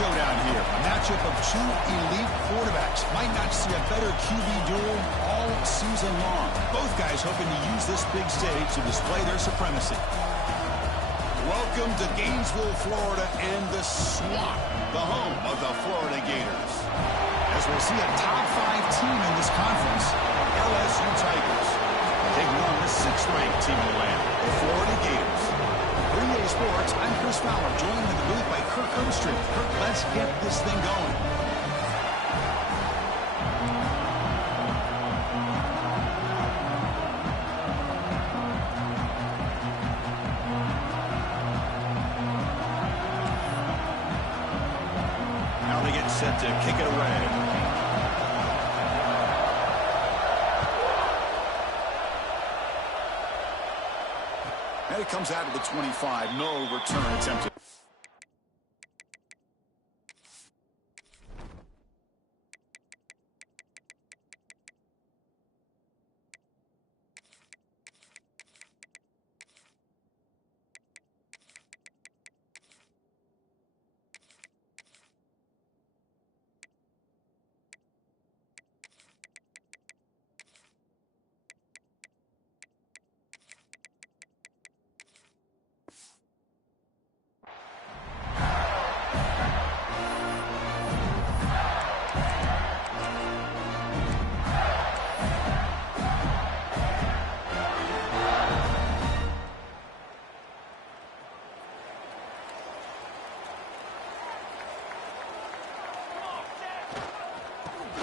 showdown here. A matchup of two elite quarterbacks. Might not see a better QB duel all season long. Both guys hoping to use this big stage to display their supremacy. Welcome to Gainesville, Florida, and the Swamp, the home of the Florida Gators. As we'll see a top 5 team in this conference, LSU Tigers, taking on the 6th-ranked team in the land, the Florida Gators. For EA Sports, I'm Chris Fowler, joined in the booth by Kirk Herbstreit. Kirk, let's get this thing going. Now they get set to kick it away. And it comes out of the 25. No return attempted.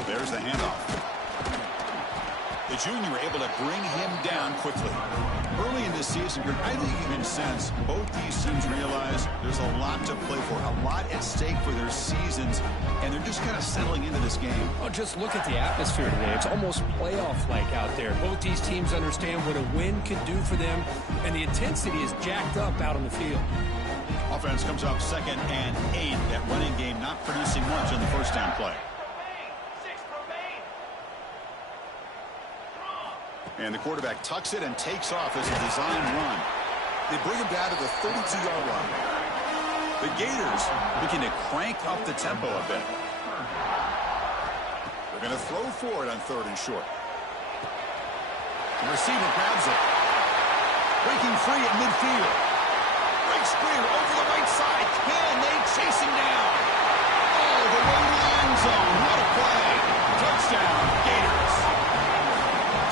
There's the handoff. The junior able to bring him down quickly. Early in this season, I think you can sense both these teams realize there's a lot to play for, a lot at stake for their seasons, and they're just kind of settling into this game. Oh, just look at the atmosphere today. It's almost playoff-like out there. Both these teams understand what a win can do for them, and the intensity is jacked up out on the field. Offense comes up 2nd and 8. That running game not producing much on the first down play. And the quarterback tucks it and takes off as a design run. They bring him down to the 32-yard line. The Gators looking to crank up the tempo a bit. They're going to throw for it on 3rd and short. The receiver grabs it. Breaking free at midfield. Breaks free over the right side. Can they chase him down? All the way to the end zone. What a play. Touchdown, Gators.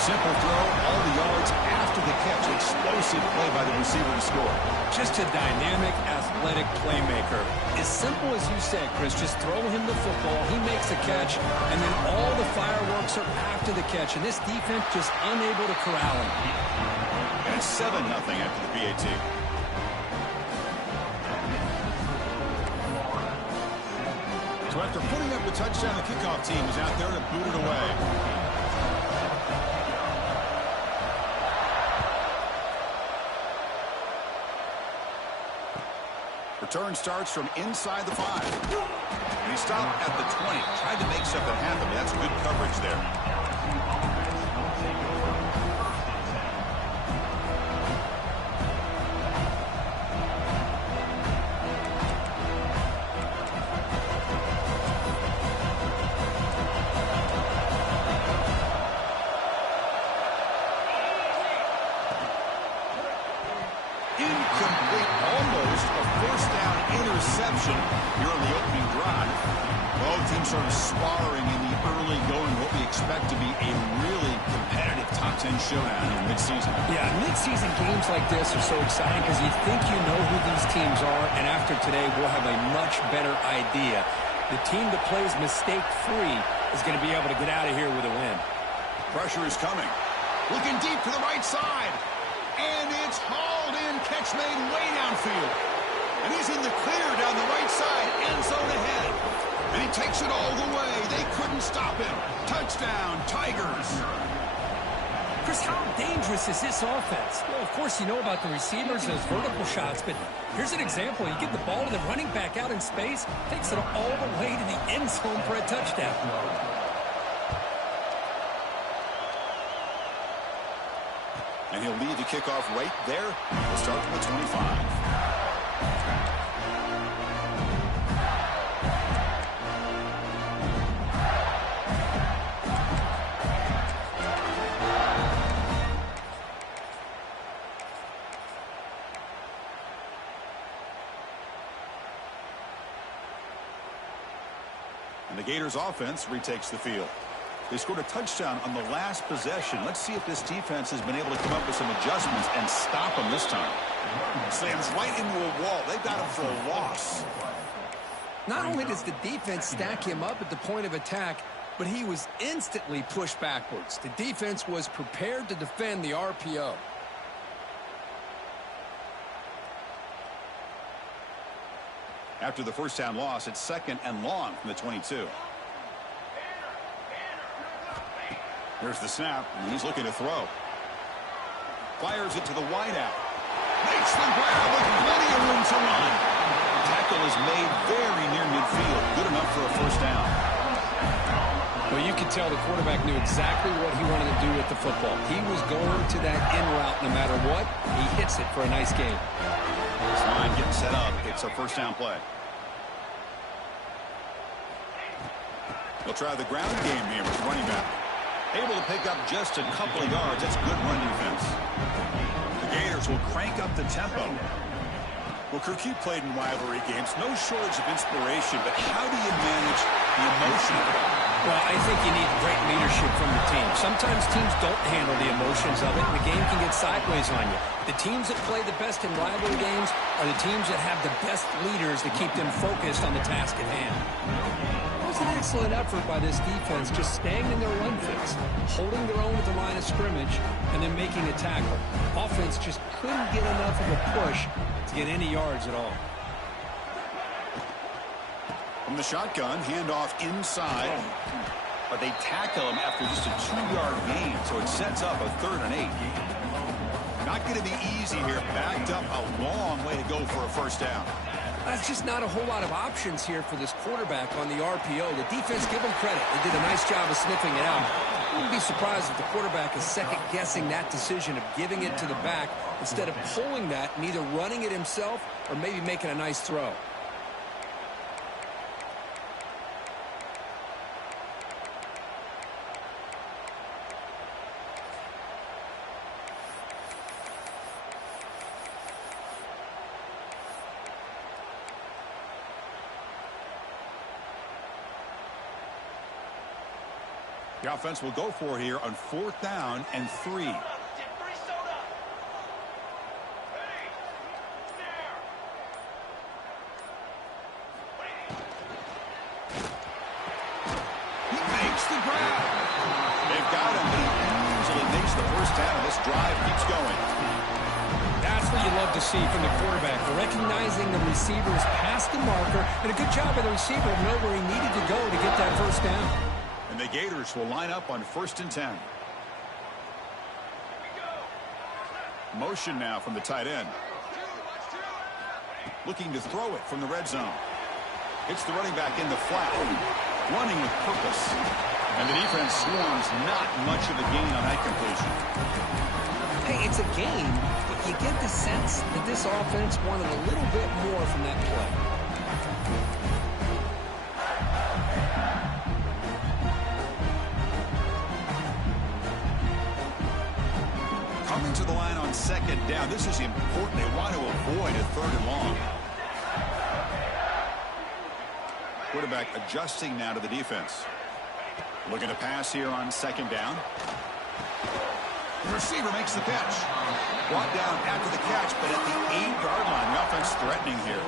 Simple throw, all the yards after the catch. Explosive play by the receiver to score. Just a dynamic, athletic playmaker. As simple as you said, Chris, just throw him the football, he makes the catch, and then all the fireworks are after the catch, and this defense just unable to corral him. And 7-0 after the PAT. So after putting up the touchdown, the kickoff team is out there to boot it away. Return starts from inside the 5. And he stopped at the 20. Tried to make something happen. That's good coverage there. Incomplete, almost a first down interception here on the opening drive. Both teams sort of sparring in the early going, what we expect to be a really competitive top 10 showdown in midseason. Yeah, midseason games like this are so exciting because you think you know who these teams are, and after today we'll have a much better idea. The team that plays mistake-free is going to be able to get out of here with a win. Pressure is coming. Looking deep to the right side. And it's hauled in, catch made way downfield. And he's in the clear down the right side, end zone ahead. And he takes it all the way. They couldn't stop him. Touchdown, Tigers. Chris, how dangerous is this offense? Well, of course, you know about the receivers, those vertical shots, but here's an example. You get the ball to the running back out in space, takes it all the way to the end zone for a touchdown. And he'll lead the kickoff right there. We'll start from the 25. And the Gators offense retakes the field. They scored a touchdown on the last possession. Let's see if this defense has been able to come up with some adjustments and stop them this time. Slams right into a wall. They've got him for a loss. Not only does the defense stack him up at the point of attack, but he was instantly pushed backwards. The defense was prepared to defend the RPO. After the first down loss, it's 2nd and long from the 22. Here's the snap, and he's looking to throw. Fires it to the wideout. Makes the grab with plenty of room to run. The tackle is made very near midfield. Good enough for a first down. Well, you could tell the quarterback knew exactly what he wanted to do with the football. He was going to that in route no matter what. He hits it for a nice gain. This line getting set up. It's a first down play. They'll try the ground game here with running back. Able to pick up just a couple of yards. That's good run defense. The Gators will crank up the tempo. Well, Kirk, you played in rivalry games. No shortage of inspiration, but how do you manage the emotion? Well, I think you need great leadership from the team. Sometimes teams don't handle the emotions of it, and the game can get sideways on you. The teams that play the best in rivalry games are the teams that have the best leaders that keep them focused on the task at hand. It was an excellent effort by this defense, just staying in their run fits, holding their own at the line of scrimmage, and then making a tackle. Offense just couldn't get enough of a push to get any yards at all. From the shotgun, handoff inside. But they tackle him after just a 2-yard gain, so it sets up a 3rd and 8. Not going to be easy here. Backed up a long way to go for a first down. That's just not a whole lot of options here for this quarterback on the RPO. The defense, give them credit. They did a nice job of sniffing it out. I wouldn't be surprised if the quarterback is second-guessing that decision of giving it to the back instead of pulling that and either running it himself or maybe making a nice throw. The offense will go for here on 4th down and 3. He makes the grab. They've got him, but he easily makes the first down, and this drive keeps going. That's what you love to see from the quarterback, recognizing the receiver's past the marker, and a good job by the receiver to know where he needed to go to get that first down. And the Gators will line up on 1st and 10. Motion now from the tight end. Looking to throw it from the red zone. Hits the running back in the flat. Running with purpose. And the defense swarms not much of a gain on that completion. Hey, it's a gain, but you get the sense that this offense wanted a little bit more from that play. Coming to the line on 2nd down. This is important. They want to avoid a 3rd and long. Quarterback adjusting now to the defense. Looking to pass here on 2nd down. The receiver makes the catch. Brought down after the catch, but at the 8-yard line. The offense threatening here.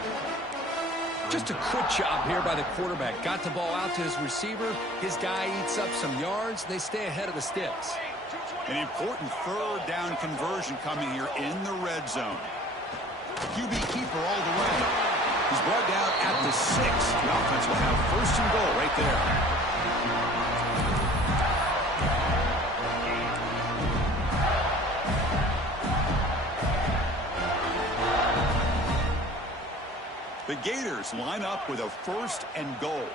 Just a quick job here by the quarterback. Got the ball out to his receiver. His guy eats up some yards. They stay ahead of the sticks. An important 3rd down conversion coming here in the red zone. QB keeper all the way. He's brought down at the 6. The offense will have 1st and goal right there. The Gators line up with a 1st and goal.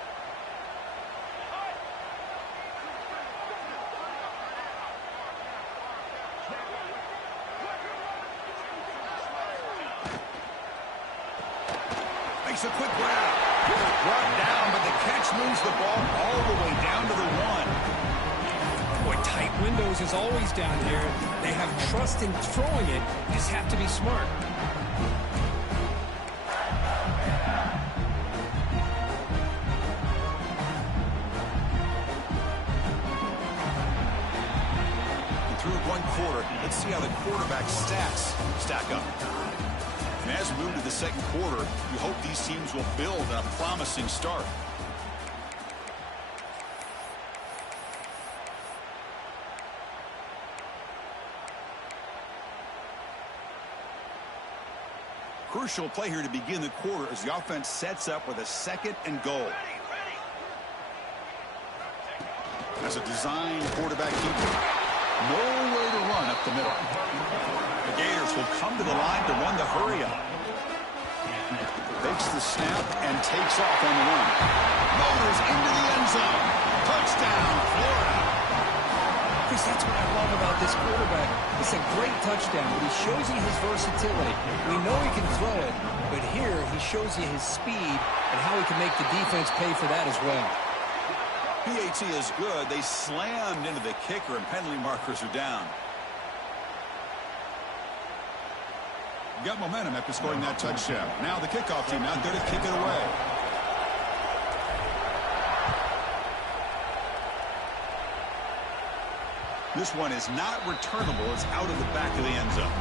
Makes a quick grab. Brought down, but the catch moves the ball all the way down to the 1. Boy, tight windows is always down here. They have trust in throwing it. You just have to be smart. Let's see how the quarterback's stats stack up. And as we move to the second quarter, we hope these teams will build on a promising start. Crucial play here to begin the quarter as the offense sets up with a 2nd and goal. As a design quarterback keeper, nowhere to run up the middle. The Gators will come to the line to run the hurry up. Fakes the snap and takes off on the run. Motors into the end zone. Touchdown, Florida. Chris, that's what I love about this quarterback. It's a great touchdown, but he shows you his versatility. We know he can throw it, but here he shows you his speed and how he can make the defense pay for that as well. PAT is good. They slammed into the kicker, and penalty markers are down. Got momentum after scoring that touchdown. Now the kickoff team out there to kick it away. This one is not returnable. It's out of the back of the end zone.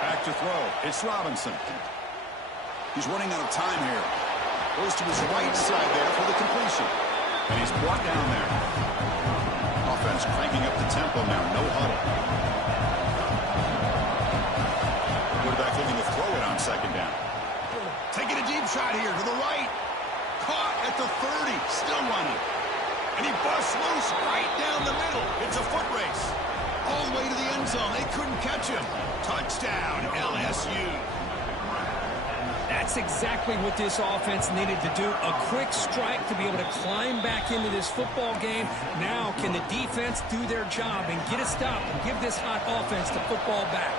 Back to throw. It's Robinson. He's running out of time here. Goes to his right side there for the completion. And he's brought down there. Offense cranking up the tempo now. No huddle. Quarterback looking to throw it on 2nd down. Taking a deep shot here to the right. Caught at the 30. Still running. And he busts loose right down the middle. It's a foot race. All the way to the end zone. They couldn't catch him. Touchdown, LSU. That's exactly what this offense needed to do. A quick strike to be able to climb back into this football game. Now can the defense do their job and get a stop and give this hot offense the football back?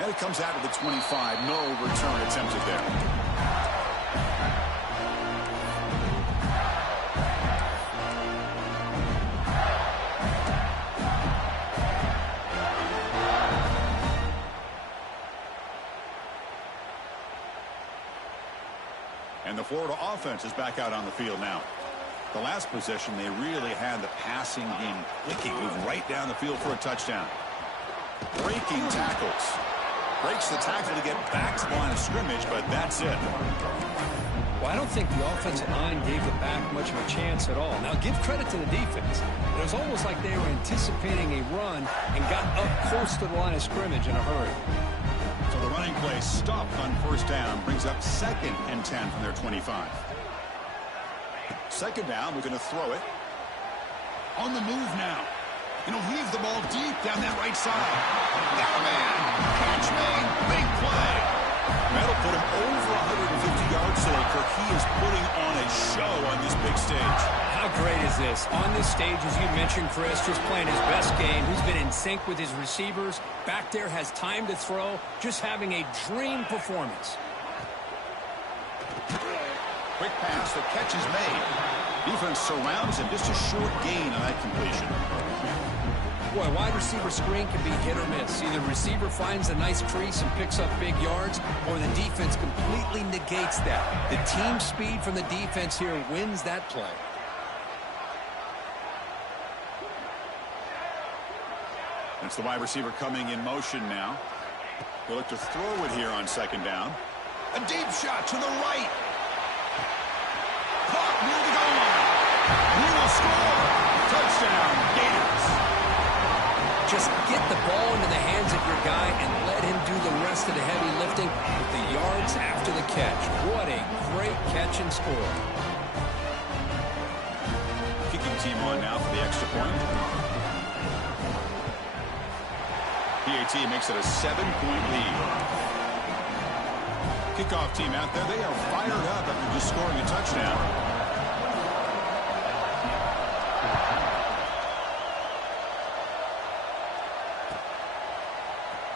And it comes out of the 25. No return attempted there. And the Florida offense is back out on the field now. The last possession, they really had the passing game clicking. Moved right down the field for a touchdown. Breaking tackles. Breaks the tackle to get back to the line of scrimmage, but that's it. Well, I don't think the offensive line gave the back much of a chance at all. Now, give credit to the defense. It was almost like they were anticipating a run and got up close to the line of scrimmage in a hurry. So the running play stopped on 1st down, brings up 2nd and 10 from their 25. 2nd down, we're going to throw it. On the move now. And he'll heave the ball deep down that right side. Got a man. Catch made. Big play. That'll put him over 150 yards today. Kirk, he is putting on a show on this big stage. How great is this? On this stage, as you mentioned, Chris, just playing his best game. He's been in sync with his receivers. Back there, has time to throw. Just having a dream performance. Quick pass. The catch is made. Defense surrounds him. Just a short gain on that completion. Boy, wide receiver screen can be hit or miss. Either receiver finds a nice crease and picks up big yards, or the defense completely negates that. The team speed from the defense here wins that play. It's the wide receiver coming in motion now. He'll look to throw it here on 2nd down. A deep shot to the right. Caught near the goal line. He will score. Touchdown, Gators. Just get the ball into the hands of your guy and let him do the rest of the heavy lifting with the yards after the catch. What a great catch and score. Kicking team on now for the extra point. PAT makes it a 7-point lead. Kickoff team out there. They are fired up after just scoring a touchdown.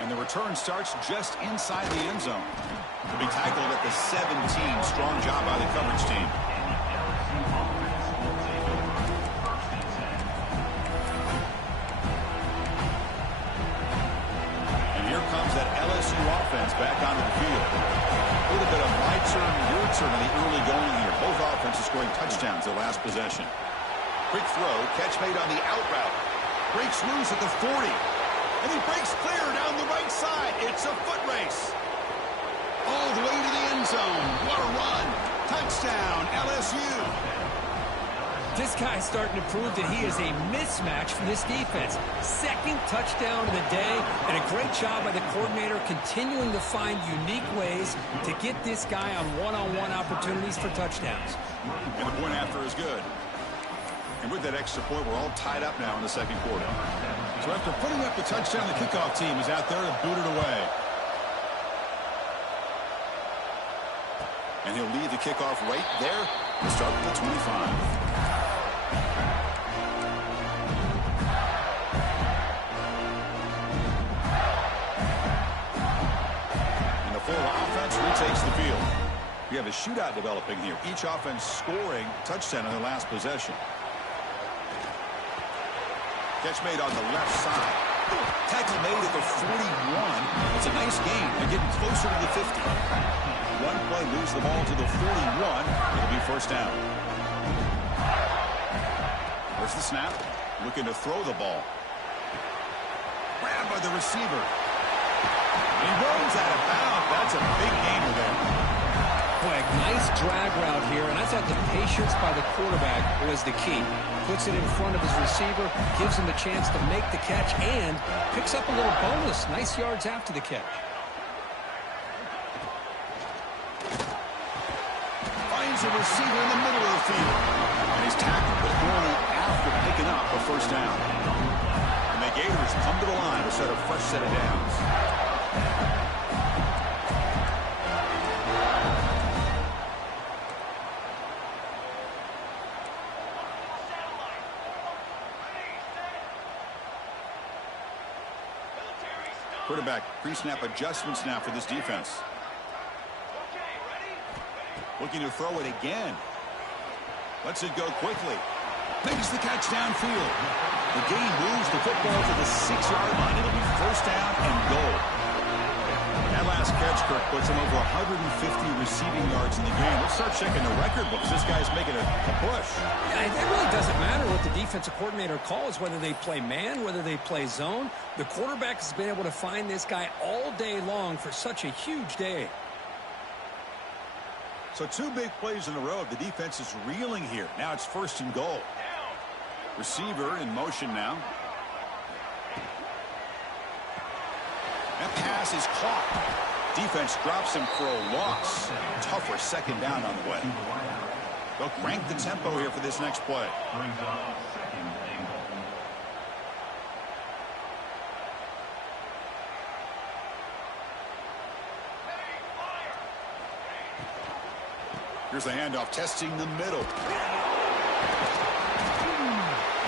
And the return starts just inside the end zone. To be tackled at the 17. Strong job by the coverage team. offense back onto the field. A little bit of my turn, your turn in the early going here. Both offenses scoring touchdowns their last possession. Quick throw, catch made on the out route. Breaks loose at the 40. And he breaks clear down the right side. It's a foot race. All the way to the end zone. What a run. Touchdown, LSU. This guy's starting to prove that he is a mismatch for this defense. Second touchdown of the day, and a great job by the coordinator continuing to find unique ways to get this guy on one-on-one opportunities for touchdowns. And the point after is good. And with that extra point, we're all tied up now in the second quarter. So after putting up the touchdown, the kickoff team is out there to boot it away. And he'll lead the kickoff right there to start with the 25. And the Florida offense retakes the field. We have a shootout developing here. Each offense scoring touchdown on their last possession. Catch made on the left side. Tackle made at the 41. It's a nice gain. They're getting closer to the 50. One play, lose the ball to the 41. It'll be first down. There's the snap. Looking to throw the ball. Grabbed by the receiver. He rolls out of bounds. That's a big gainer there. Boy, nice drag route here, and I thought the patience by the quarterback was the key. Puts it in front of his receiver, gives him a chance to make the catch, and picks up a little bonus. Nice yards after the catch. Finds a receiver in the middle of the field. And he's tackled, but only after picking up a first down. And the Gators come to the line to set a fresh set of downs. Quarterback pre-snap adjustments now for this defense. Looking to throw it again. Lets it go quickly. Makes the catch downfield. The game moves the football to the 6-yard line. It'll be first down and goal. That last catch, Kirk, puts him over 150 receiving yards in the game. Let's start checking the record books. This guy's making a push. Yeah, it really doesn't matter what the defensive coordinator calls, whether they play man, whether they play zone. The quarterback has been able to find this guy all day long for such a huge day. So 2 big plays in a row. The defense is reeling here. Now it's first and goal. Receiver in motion now. That pass is caught. Defense drops him for a loss. Tougher second down on the way. They'll crank the tempo here for this next play. Here's the handoff, testing the middle.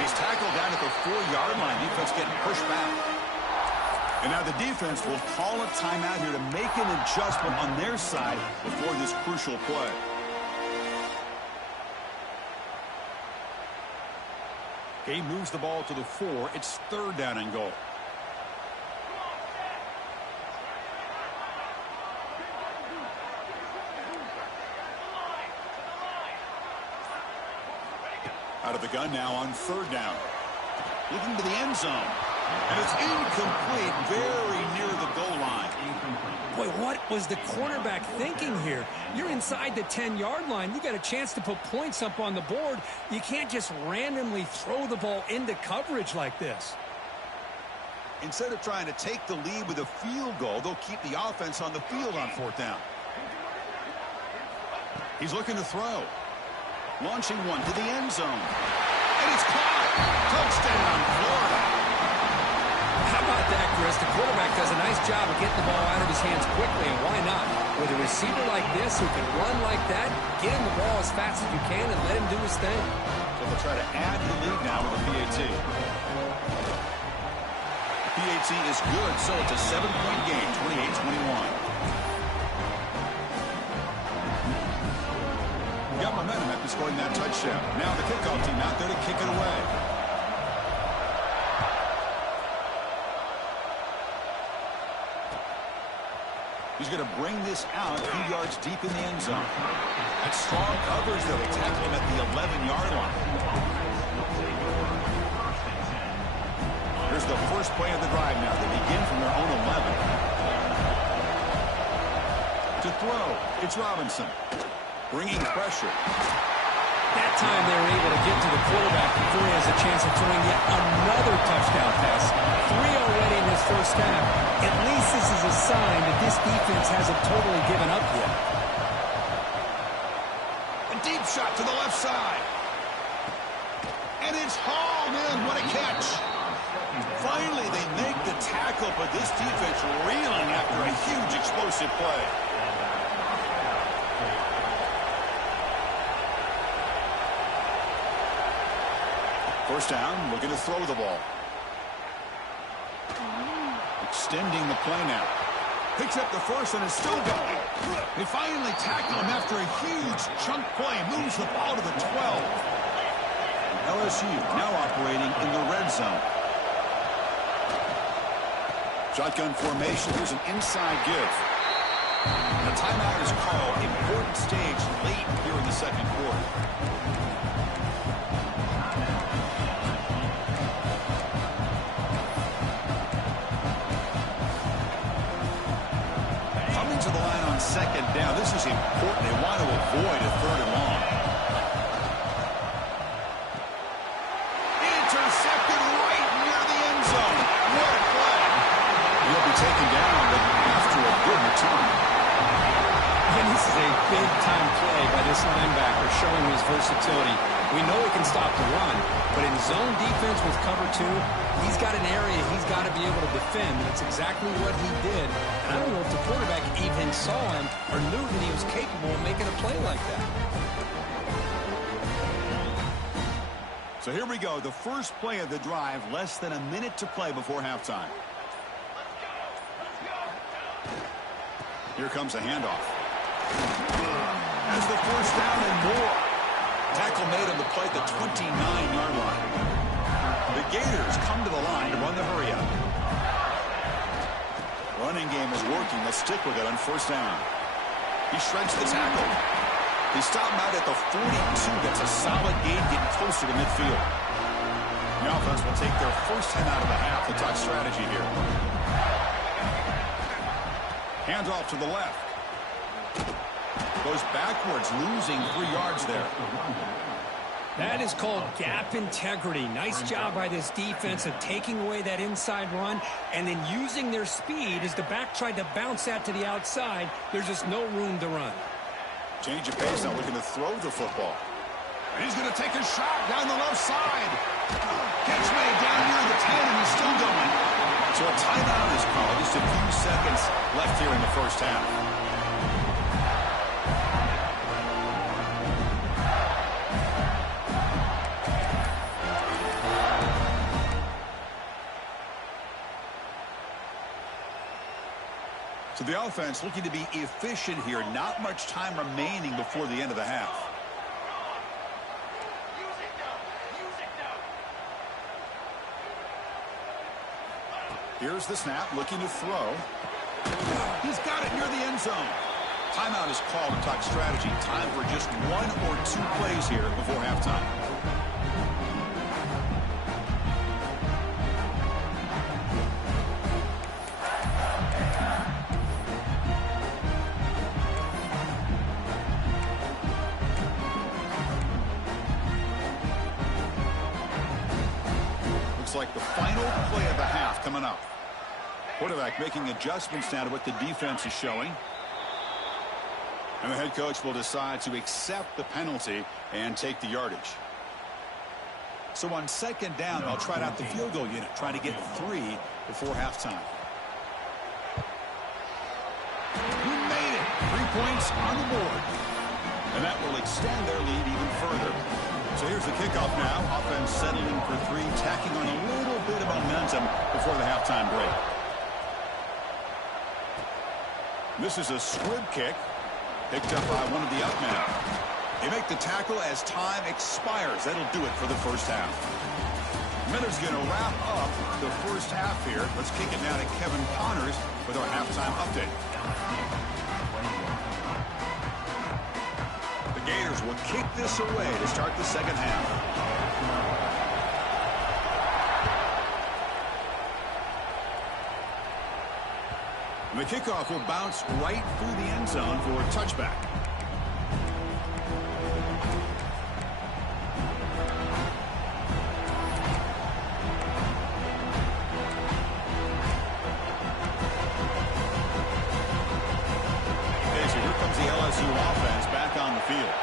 He's tackled down at the 4-yard line. Defense getting pushed back. And now the defense will call a timeout here to make an adjustment on their side before this crucial play. Game moves the ball to the 4. It's third down and goal. Out of the gun now on third down. Looking to the end zone. And it's incomplete, very near the goal line. Boy, what was the quarterback thinking here? You're inside the 10-yard line. You got a chance to put points up on the board. You can't just randomly throw the ball into coverage like this. Instead of trying to take the lead with a field goal, they'll keep the offense on the field on fourth down. He's looking to throw. Launching one to the end zone. And it's caught. Touchdown, Florida. How about that, Chris? The quarterback does a nice job of getting the ball out of his hands quickly, and why not? With a receiver like this who can run like that, get him the ball as fast as you can and let him do his thing. So they'll try to add to the lead now with a PAT. PAT is good, so it's a 7-point game, 28-21. Got momentum after scoring that touchdown. Now the kickoff team out there to kick it away. He's going to bring this out a few yards deep in the end zone. That's strong coverage, though. They tackle him at the 11-yard line. Here's the first play of the drive now. They begin from their own 11. To throw, it's Robinson. Bringing pressure. That time they were able to get to the quarterback before he has a chance of throwing yet another touchdown pass. 3 already in this first half. At least this is a sign that this defense hasn't totally given up yet. A deep shot to the left side. And it's hauled in. What a catch. Finally, they make the tackle, but this defense reeling after a huge explosive play. First down, looking to throw the ball. Extending the play now. Picks up the first and is still going. They finally tackle him after a huge chunk play. Moves the ball to the 12. LSU now operating in the red zone. Shotgun formation. Here's an inside give. And a timeout is called. Important stage late here in the second quarter. To the line on second down. This is important. They want to avoid a third and long. Intercepted right near the end zone. What a play. He'll be taken down, but after a good return. And this is a big-time play by this linebacker showing his versatility. We know he can stop the run, but in zone defense with cover 2, he's got an area he's got to be able to defend. That's exactly what he did. And I don't know if the quarterback even saw him or knew that he was capable of making a play like that. So here we go. The first play of the drive, less than a minute to play before halftime. Here comes a handoff. That's the first down and more. Tackle made on the play at the 29-yard line. The Gators come to the line to run the hurry-up. Running game is working. Let's stick with it on first down. He shreds the tackle. He stopped him out at the 42. That's a solid gain, getting closer to midfield. The offense will take their first 10 out of the half. The talk strategy here. Hands off to the left. Goes backwards, losing 3 yards there. That is called gap integrity. Nice job by this defense of taking away that inside run and then using their speed as the back tried to bounce that to the outside. There's just no room to run. Change of pace, now looking to throw the football. And he's going to take a shot down the left side. Catch made down near the 10, and he's still going. So a timeout is called. Just a few seconds left here in the first half. So the offense looking to be efficient here. Not much time remaining before the end of the half. Here's the snap, looking to throw. He's got it near the end zone. Timeout is called to talk strategy. Time for just 1 or 2 plays here before halftime. Like the final play of the half coming up. Quarterback making adjustments now to what the defense is showing. And the head coach will decide to accept the penalty and take the yardage. So on second down, they'll try out the field goal unit, trying to get 3 before halftime. He made it. 3 points on the board. And that will extend their lead even further. So here's the kickoff now. Offense settling for 3, tacking on a little bit of momentum before the halftime break. This is a squib kick, picked up by one of the up men. They make the tackle as time expires. That'll do it for the first half. Miller's going to wrap up the first half here. Let's kick it now to Kevin Connors with our halftime update. The Gators will kick this away to start the second half. And the kickoff will bounce right through the end zone for a touchback. Offense back on the field.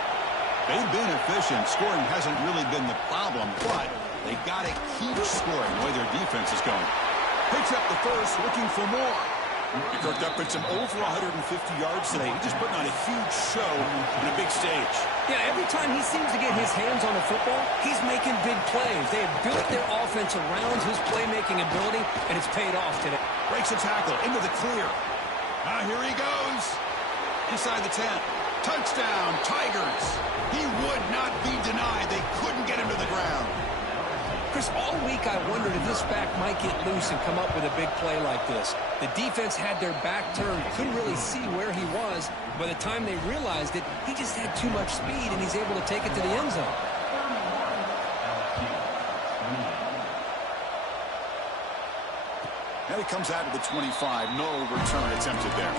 They've been efficient. Scoring hasn't really been the problem, but they got to keep scoring the way their defense is going. Picks up the first, looking for more. He cooked up with some over 150 yards today. He's just putting on a huge show on a big stage. Yeah, every time he seems to get his hands on the football, he's making big plays. They have built their offense around his playmaking ability, and it's paid off today. Breaks a tackle into the clear. Here he goes. Inside the 10. Touchdown, Tigers. He would not be denied. They couldn't get him to the ground. Chris, all week I wondered if this back might get loose and come up with a big play like this. The defense had their back turned, couldn't really see where he was. By the time they realized it, he just had too much speed, and he's able to take it to the end zone. And he comes out of the 25. No return attempted there.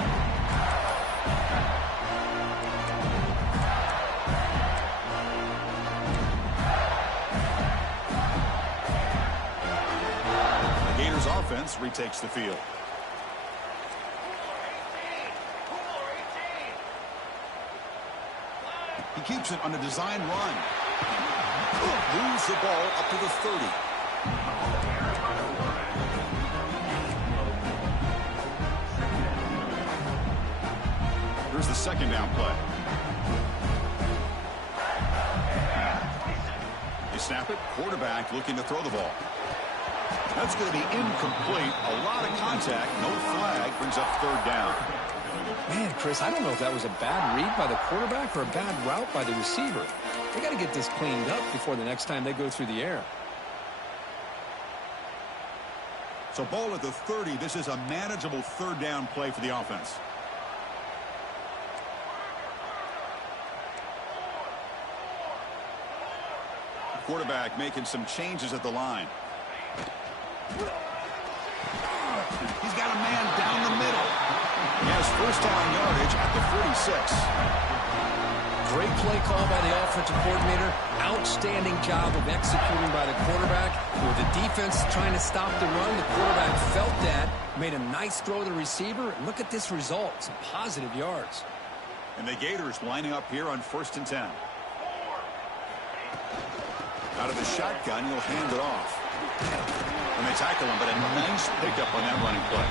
Offense retakes the field. He keeps it on a design run. Moves the ball up to the 30. Here's the second down play. They snap it. Quarterback looking to throw the ball. That's going to be incomplete. A lot of contact. No flag. Brings up third down. Man, Chris, I don't know if that was a bad read by the quarterback or a bad route by the receiver. They got to get this cleaned up before the next time they go through the air. So ball at the 30. This is a manageable third down play for the offense. Quarterback making some changes at the line. He's got a man down the middle. He has first down yardage at the 46. Great play call by the offensive coordinator. Outstanding job of executing by the quarterback. With the defense trying to stop the run, the quarterback felt that, made a nice throw to the receiver. Look at this result. Some positive yards. And the Gators lining up here on 1st and 10. Out of the shotgun, he'll hand it off. And they tackle him, but a nice pickup on that running play.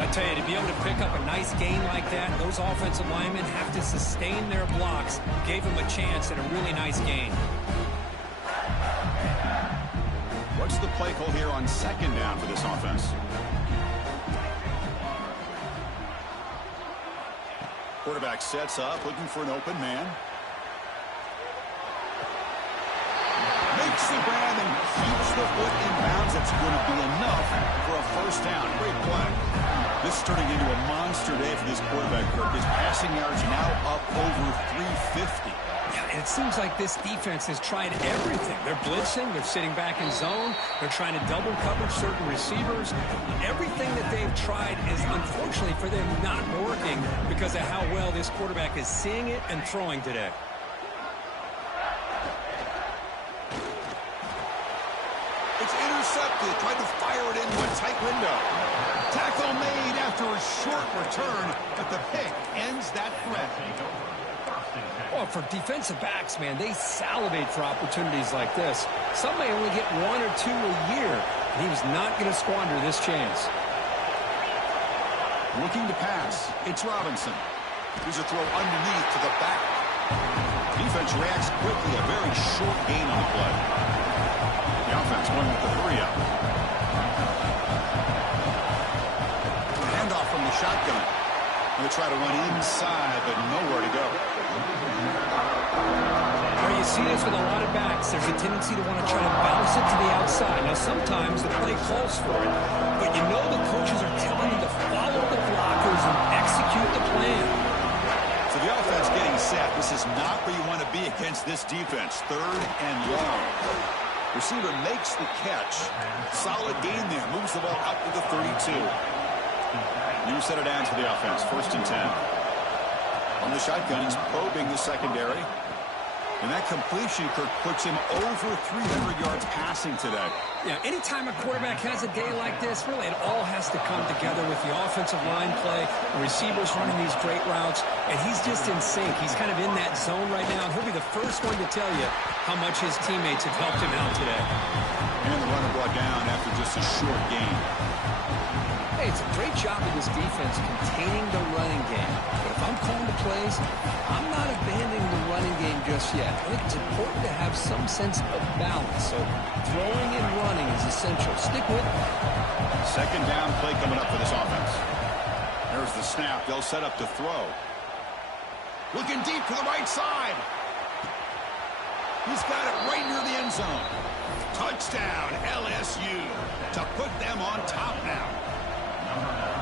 I tell you, to be able to pick up a nice gain like that, those offensive linemen have to sustain their blocks. Gave him a chance at a really nice gain. What's the play call here on second down for this offense? Quarterback sets up, looking for an open man. Makes the grab and keeps the foot in bounds. That's going to be enough for a first down. Great play. This is turning into a monster day for this quarterback, Kirk. His passing yards now up over 350. Yeah, and it seems like this defense has tried everything. They're blitzing. They're sitting back in zone. They're trying to double cover certain receivers. Everything that they've tried is, unfortunately for them, not working because of how well this quarterback is seeing it and throwing today. It's intercepted. Tried to fire it into a tight window. Tackle made after a short return, but the pick ends that threat. Well, for defensive backs, man, they salivate for opportunities like this. Some may only get 1 or 2 a year, and he was not going to squander this chance. Looking to pass. It's Robinson. Here's a throw underneath to the back. Defense reacts quickly. A very short gain on the play. The offense won with the 3-up. Handoff from the shotgun. They'll try to run inside, but nowhere to go. There you see this with a lot of backs. There's a tendency to want to try to bounce it to the outside. Now, sometimes the play calls for it, but you know the coaches are telling you to follow the blockers and execute the plan. So the offense getting set. This is not where you want to be against this defense. 3rd and long. Receiver makes the catch. Solid gain there. Moves the ball up to the 32. You set it down to the offense. 1st and 10. On the shotgun, he's probing the secondary. And that completion, Kirk, puts him over 300 yards passing today. Yeah, anytime a quarterback has a day like this, really it all has to come together with the offensive line play, the receivers running these great routes, and he's just in sync. He's kind of in that zone right now, and he'll be the first one to tell you how much his teammates have helped him out today. And the runner brought down after just a short gain. Hey, it's a great job of this defense containing the running game. But if I'm calling the plays, I'm not abandoning the running game just yet. I think it's important to have some sense of balance. So throwing and running is essential. Stick with it. 2nd down play coming up for this offense. There's the snap. They'll set up to throw. Looking deep to the right side. He's got it right near the end zone. Touchdown, LSU, to put them on top now.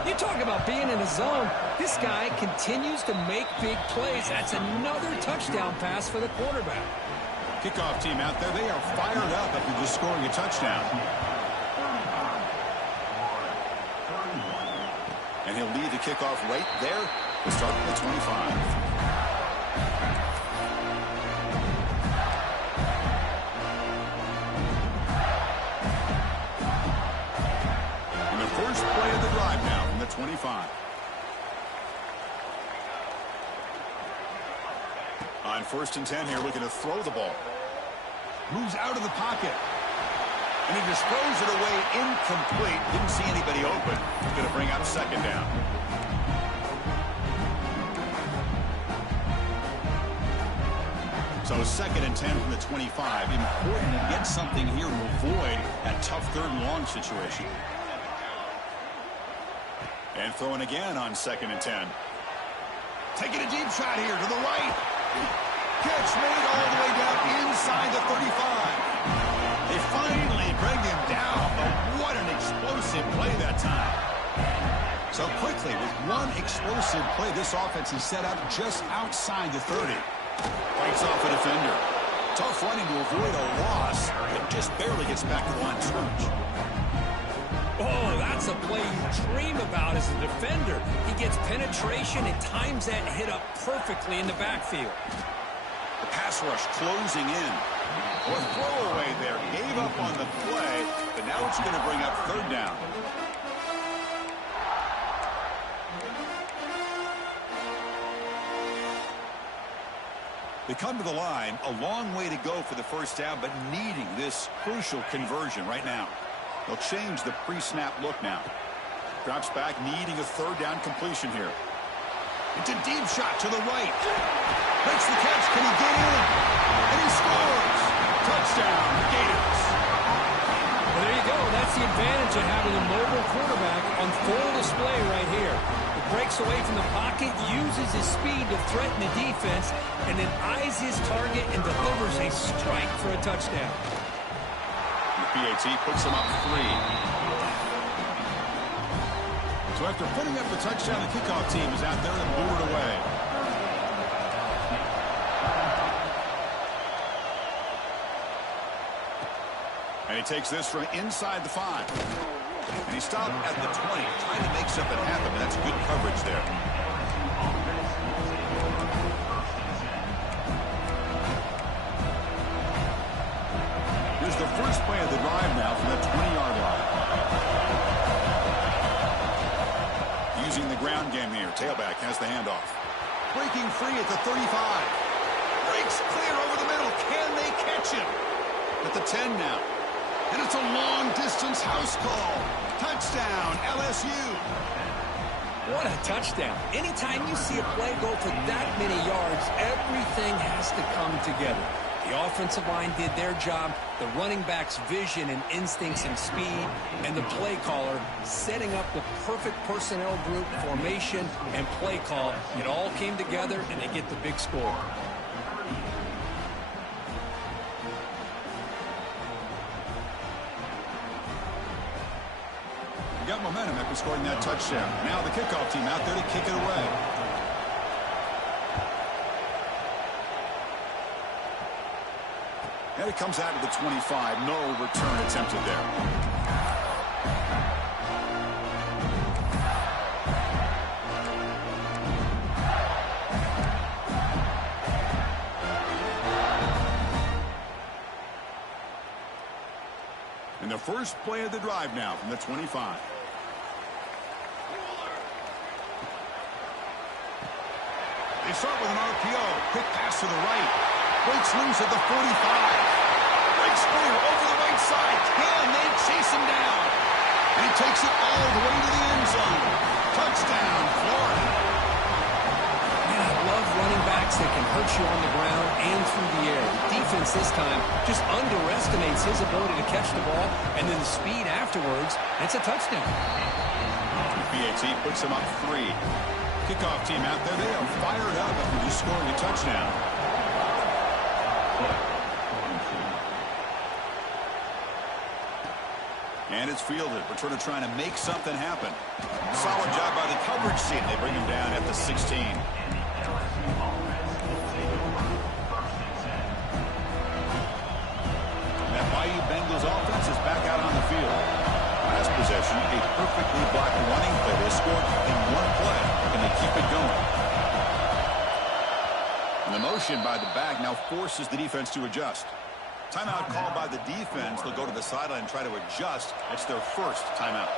You talk about being in a zone. This guy continues to make big plays. That's another touchdown pass for the quarterback. Kickoff team out there, they are fired up after just scoring a touchdown. And he'll lead the kickoff right there to start at the 25. First play of the drive now from the 25. On 1st and 10 here, looking to throw the ball. Moves out of the pocket. And he just throws it away incomplete. Didn't see anybody open. Going to bring up 2nd down. So 2nd and 10 from the 25. Important to get something here to avoid that tough 3rd and long situation. And throwing again on 2nd and 10. Taking a deep shot here to the right. Catch made all the way down inside the 35. They finally bring him down, but what an explosive play that time. So quickly, with one explosive play, this offense is set up just outside the 30. Fights off a defender. Tough running to avoid a loss, but just barely gets back to the line of scrimmage. Oh, that's a play you dream about as a defender. He gets penetration and times that hit up perfectly in the backfield. The pass rush closing in. Or throwaway there. Gave up on the play, but now it's going to bring up 3rd down. They come to the line, a long way to go for the 1st down, but needing this crucial conversion right now. They'll change the pre-snap look now. Drops back, needing a 3rd down completion here. It's a deep shot to the right. Makes the catch. Can he get in? And he scores. Touchdown, Gators. Well, there you go. That's the advantage of having a mobile quarterback on full display right here. He breaks away from the pocket, uses his speed to threaten the defense, and then eyes his target and delivers a strike for a touchdown. PAT puts him up 3. So after putting up the touchdown, the kickoff team is out there and blew it away. And he takes this from inside the 5. And he stopped at the 20, trying to make something happen, but that's good coverage there. The first play of the drive now from the 20-yard line. Using the ground game here. Tailback has the handoff. Breaking free at the 35. Breaks clear over the middle. Can they catch him? At the 10 now. And it's a long-distance house call. Touchdown, LSU. What a touchdown. Anytime you see a play go for that many yards, everything has to come together. The offensive line did their job, the running back's vision and instincts and speed, and the play caller setting up the perfect personnel group, formation, and play call. It all came together, and they get the big score. got momentum after scoring that touchdown. Now the kickoff team out there to kick it away. And it comes out to the 25. No return attempted there. And the first play of the drive now from the 25. They start with an RPO. Quick pass to the right. Breaks loose at the 45. Breaks clear over the right side. Can they chase him down? And he takes it all the way to the end zone. Touchdown, Florida. Man, I love running backs that can hurt you on the ground and through the air. The defense this time just underestimates his ability to catch the ball, and then the speed afterwards. It's a touchdown. BAT puts him up 3. Kickoff team out there. They are fired up after just scoring a touchdown. And it's fielded. Returner trying to make something happen. Solid job by the coverage team. They bring him down at the 16. That Bayou Bengals offense is back out on the field. Last possession, a perfectly blocked running play. They scored in one play, and they keep it going. And the motion by the back now forces the defense to adjust. Timeout called by the defense. They'll go to the sideline and try to adjust. It's their first timeout.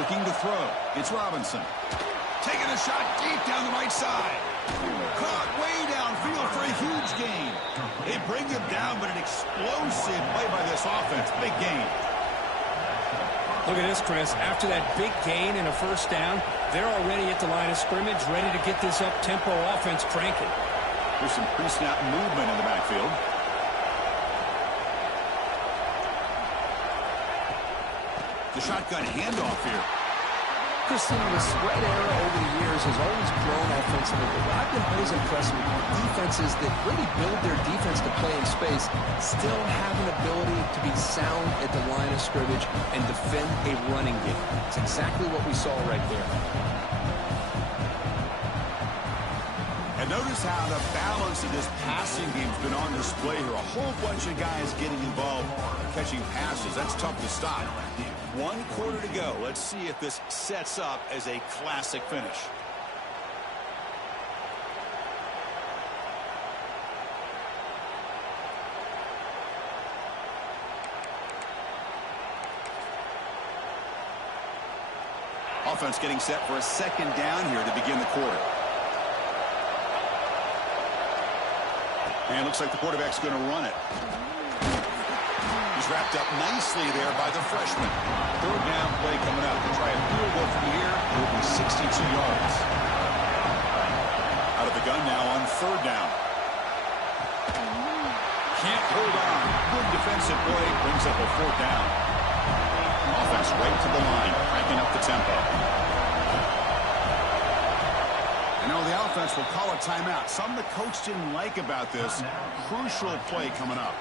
Looking to throw. It's Robinson. Taking a shot deep down the right side. Caught way downfield for a huge gain. They bring him down, but an explosive play by this offense. Big gain. Look at this, Chris. After that big gain and a first down, they're already at the line of scrimmage, ready to get this up-tempo offense cranking. There's some pre-snap movement in the backfield. The shotgun handoff here. Chris, the spread era over the years has always grown offensively, but I've been always impressed with defenses that really build their defense to play in space, still have an ability to be sound at the line of scrimmage and defend a running game. It's exactly what we saw right there. And notice how the balance of this passing game has been on display here. A whole bunch of guys getting involved, catching passes. That's tough to stop. 1 quarter to go. Let's see if this sets up as a classic finish. Offense getting set for a second down here to begin the quarter. And looks like the quarterback's going to run it. He's wrapped up nicely there by the freshman. Third down play coming up. To try a field goal from here, it will be 62 yards. Out of the gun now on third down. Can't hold on. Good defensive play. Brings up a fourth down. Offense right to the line, cranking up the tempo. And now the offense will call a timeout. Something the coach didn't like about this. Crucial play coming up.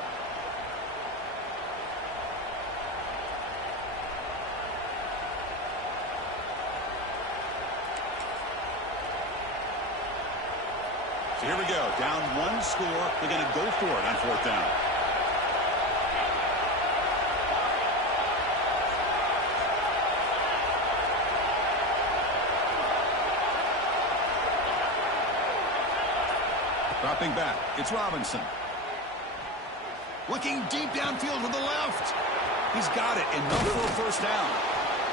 So here we go. Down 1 score. They're going to go for it on fourth down. Dropping back. It's Robinson. Looking deep downfield to the left. He's got it. Enough for a first down.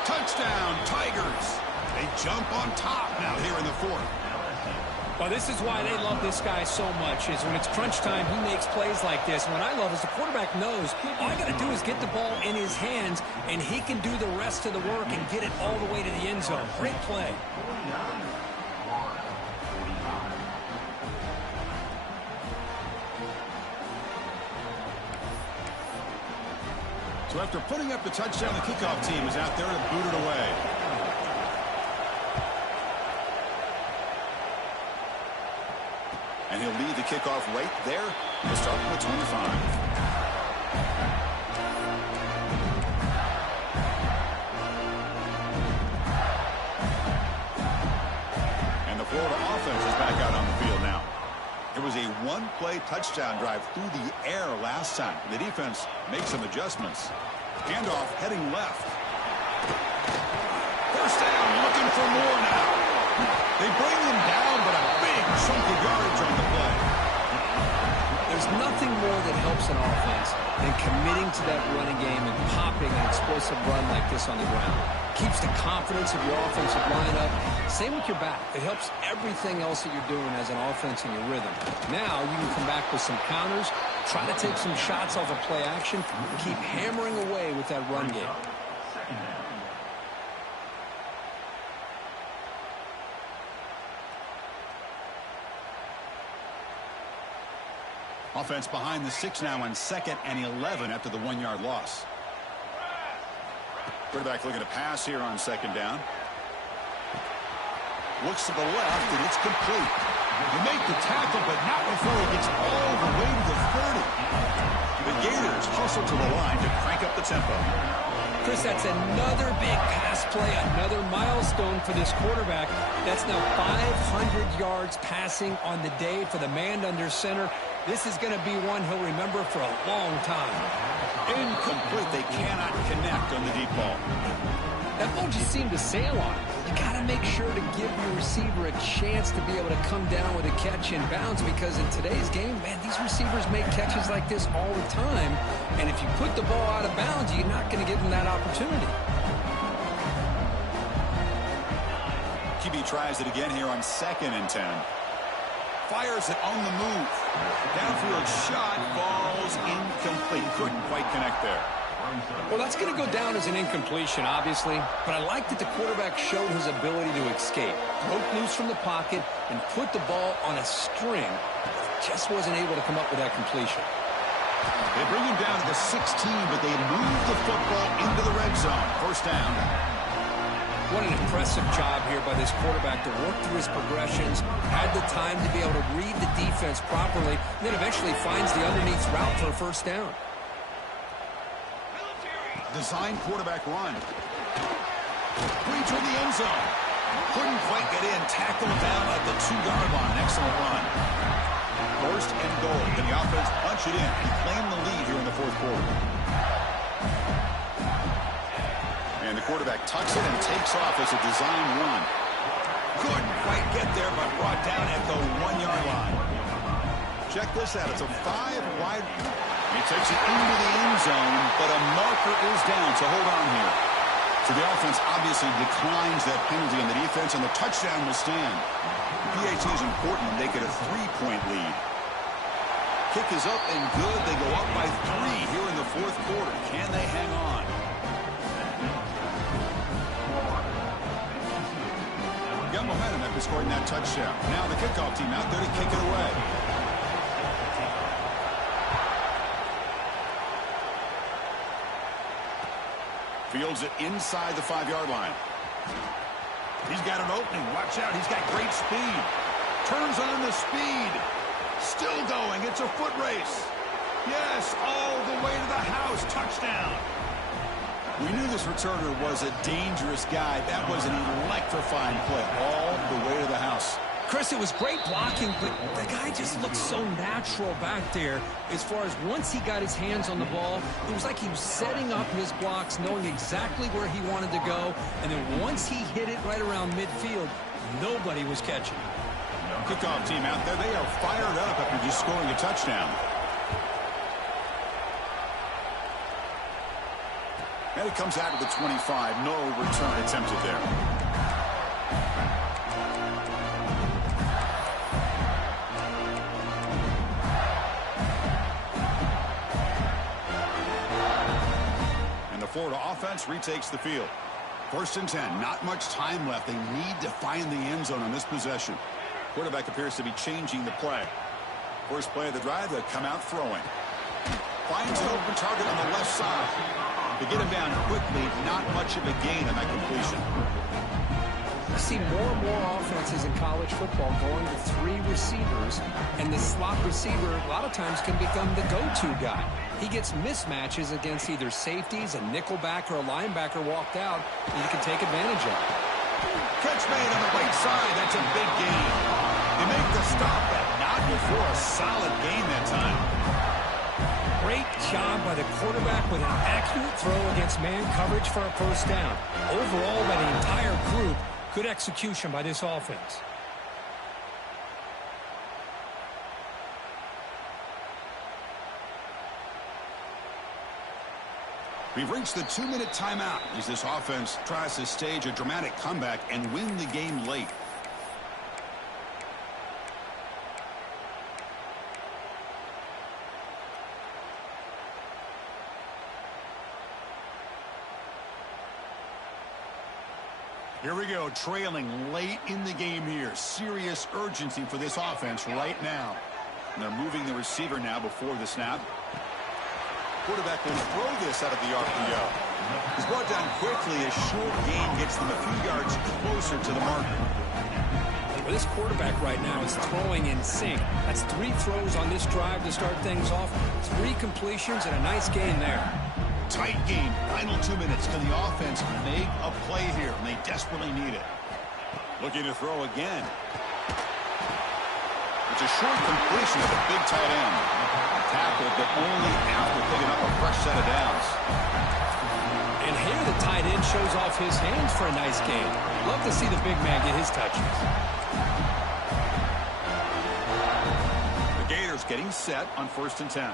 Touchdown, Tigers. They jump on top now here in the fourth. Well, this is why they love this guy so much, is when it's crunch time, he makes plays like this. And what I love is the quarterback knows all I got to do is get the ball in his hands, and he can do the rest of the work and get it all the way to the end zone. Great play. So after putting up the touchdown, the kickoff team is out there to boot it away. And he'll lead the kickoff right there. We'll start from the 25. one-play touchdown drive through the air last time. The defense makes some adjustments. Handoff heading left. First down, looking for more now. They bring him down, but a big chunk of yardage on the play. There's nothing more that helps an offense than committing to that running game and popping an explosive run like this on the ground. Keeps the confidence of your offensive lineup. Same with your back. It helps everything else that you're doing as an offense in your rhythm. Now you can come back with some counters, try to take some shots off of play action, and keep hammering away with that run game. Offense behind the 6 now on 2nd and 11 after the 1-yard loss. Quarterback looking to pass here on 2nd down. Looks to the left, and it's complete. You make the tackle, but not before he gets all the way to the 30. The Gators hustle to the line to crank up the tempo. Chris, that's another big pass play, another milestone for this quarterback. That's now 500 yards passing on the day for the man under center. This is going to be one he'll remember for a long time. Incomplete. They cannot connect on the deep ball. That ball just seemed to sail on it. You got to make sure to give your receiver a chance to be able to come down with a catch in bounds, because in today's game, man, these receivers make catches like this all the time. And if you put the ball out of bounds, you're not going to give them that opportunity. QB tries it again here on 2nd and 10. Fires it on the move. Downfield shot falls incomplete. Couldn't quite connect there. Well, that's going to go down as an incompletion, obviously, but I like that the quarterback showed his ability to escape, broke loose from the pocket, and put the ball on a string. Just wasn't able to come up with that completion. They bring him down to the 16, but they move the football into the red zone. First down. What an impressive job here by this quarterback to work through his progressions, had the time to be able to read the defense properly, and then eventually finds the underneath route for a first down. Design quarterback run. Reach for the end zone. Couldn't quite get in. Tackled down at the 2-yard line. Excellent run. First and goal. Can the offense punch it in and claim the lead here in the 4th quarter? And the quarterback tucks it and takes off as a design run. Couldn't quite get there, but brought down at the 1-yard line. Check this out. It's a 5-wide. He takes it into the end zone, but a marker is down, so hold on here. So the offense obviously declines that penalty, and the defense and the touchdown will stand. PAT is important to make it a 3-point lead. Kick is up and good. They go up by 3 here in the 4th quarter. Can they hang on? Got momentum after scoring that touchdown. Now the kickoff team out there to kick it away. Fields it inside the 5-yard line. He's got an opening. Watch out. He's got great speed. Turns on the speed. Still going. It's a foot race. Yes, all the way to the house. Touchdown. We knew this returner was a dangerous guy. That was an electrifying play all the way to the house. Chris, it was great blocking, but the guy just looked so natural back there. As far as once he got his hands on the ball, it was like he was setting up his blocks, knowing exactly where he wanted to go. And then once he hit it right around midfield, nobody was catching. Kickoff team out there. They are fired up after just scoring a touchdown. And it comes out of the 25. No return attempted there. Florida offense retakes the field. 1st and 10. Not much time left. They need to find the end zone on this possession. Quarterback appears to be changing the play. First play of the drive, they come out throwing. Finds an open target on the left side. To get him down quickly, not much of a gain on that completion. You see more and more offenses in college football going to 3 receivers, and the slot receiver a lot of times can become the go-to guy. He gets mismatches against either safeties, a nickelback, or a linebacker walked out, and you can take advantage of it. Catch made on the right side. That's a big gain. They make the stop, but not for a solid gain that time. Great job by the quarterback with an accurate throw against man coverage for a first down. Overall, by the entire group, good execution by this offense. We've reached the 2-minute timeout as this offense tries to stage a dramatic comeback and win the game late. Here we go, trailing late in the game here. Serious urgency for this offense right now. And they're moving the receiver now before the snap. Quarterback will throw this out of the RPO. He's brought down quickly. A short gain gets them a few yards closer to the marker. Well, this quarterback right now is throwing in sync. That's 3 throws on this drive to start things off. 3 completions and a nice gain there. Tight game. Final 2 minutes. Can the offense make a play here? And they desperately need it. Looking to throw again. It's a short completion of a big tight end. Tackled, but only after picking up a fresh set of downs. And here the tight end shows off his hands for a nice gain. Love to see the big man get his touches. The Gators getting set on 1st and 10.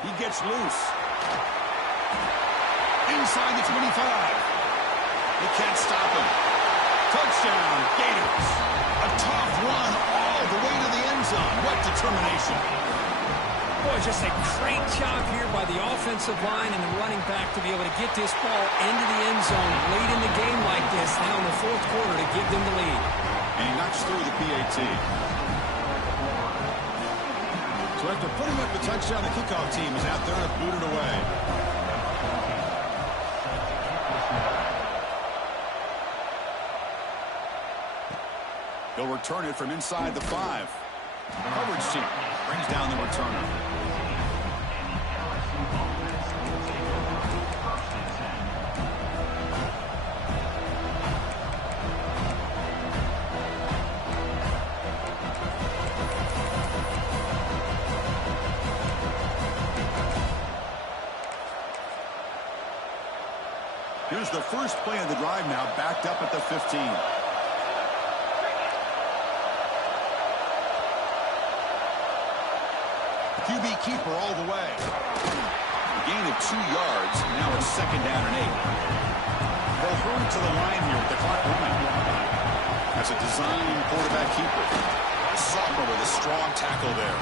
He gets loose. Inside the 25. They can't stop him. Touchdown, Gators. A tough run all the way to the end zone. What determination. Boy, just a great job here by the offensive line and the running back to be able to get this ball into the end zone late in the game like this now in the 4th quarter to give them the lead. And he knocks through the PAT. So after putting up the touchdown, the kickoff team is out there to boot it away. They'll return it from inside the 5. Coverage team brings down the returner. Here's the first play of the drive now, backed up at the 15. QB keeper all the way. A gain of 2 yards. Now it's 2nd down and 8. They'll hurry to the line here with the clock running. That's a design quarterback keeper. A sophomore with a strong tackle there.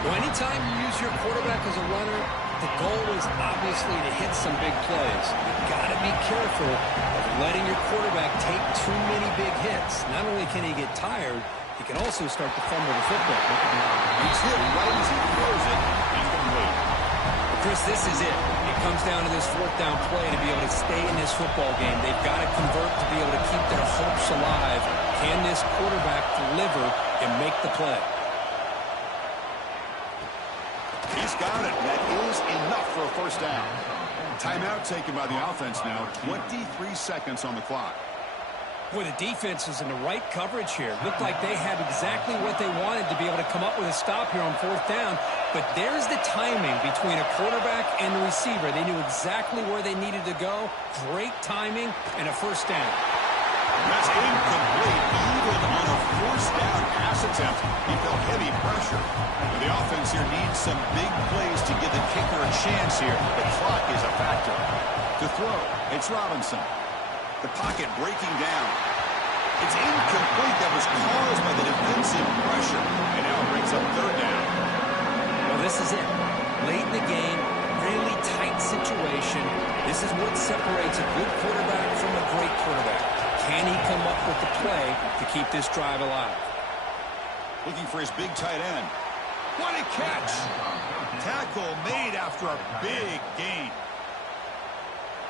Well, anytime you use your quarterback as a runner, the goal is obviously to hit some big plays. You've got to be careful of letting your quarterback take too many big hits. Not only can he get tired, he can also start to fumble the football. He's hit right as he throws it. Incomplete. Chris, this is it. It comes down to this 4th down play to be able to stay in this football game. They've got to convert to be able to keep their hopes alive. Can this quarterback deliver and make the play? He's got it. That is enough for a first down. Timeout taken by the offense now. 23 seconds on the clock. Boy, the defense is in the right coverage here. Looked like they had exactly what they wanted to be able to come up with a stop here on 4th down. But there's the timing between a quarterback and the receiver. They knew exactly where they needed to go. Great timing and a first down. That's incomplete. Even on a first down pass attempt, he felt heavy pressure. The offense here needs some big plays to give the kicker a chance here. The clock is a factor. To throw, it's Robinson. The pocket breaking down. It's incomplete. That was caused by the defensive pressure. And now it brings up 3rd down. Well, this is it. Late in the game, really tight situation. This is what separates a good quarterback from a great quarterback. Can he come up with the play to keep this drive alive? Looking for his big tight end. What a catch! Tackle made after a big gain.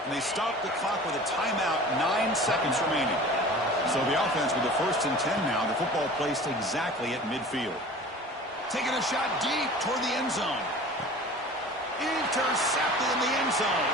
And they stop the clock with a timeout, 9 seconds remaining. So the offense with the 1st and 10 now, the football placed exactly at midfield. Taking a shot deep toward the end zone. Intercepted in the end zone.